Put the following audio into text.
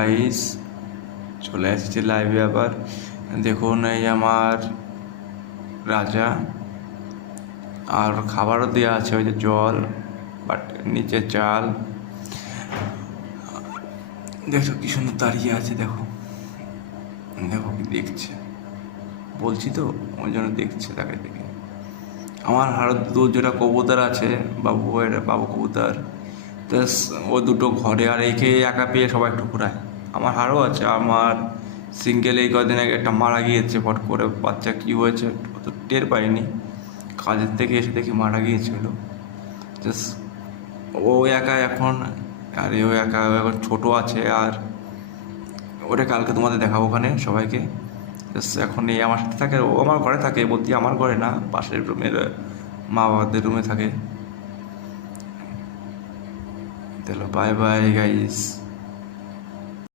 Guys, চলে এসেছি লাইভে আবার। দেখুন, এই আমার রাজা, আর খাবারও দেওয়া আছে, ওই যে জল, বাট নিচে চাল। দেখো কি সুন্দর দাঁড়িয়ে আছে, দেখো দেখো কি দেখছে, বলছি তো ওই জন্য দেখছে, তাকে দেখে। আমার আরও যেটা কবুতর আছে, বাবু কবুতর, তো ও দুটো ঘরে, আর একে একা পেয়ে সবাই ঠুকরায়। আমার হারও আছে, আমার সিঙ্গেল এই কদিন আগে একটা মারা গিয়েছে ফট করে, বাচ্চা কী হয়েছে অত টের পাইনি, কাজের থেকে এসে দেখি মারা গিয়েছিল। জাস্ট ও একা এখন, আর ও একা এখন ছোটো আছে, আর ওটা কালকে তোমাদের দেখাবো ওখানে সবাইকে। জাস্ট এখন এই আমার সাথে থাকে, ও আমার ঘরে থাকে, বলতে আমার ঘরে না, পাশের রুমের মা বাবাদের রুমে থাকে। চলো, বাই বাই গাইস।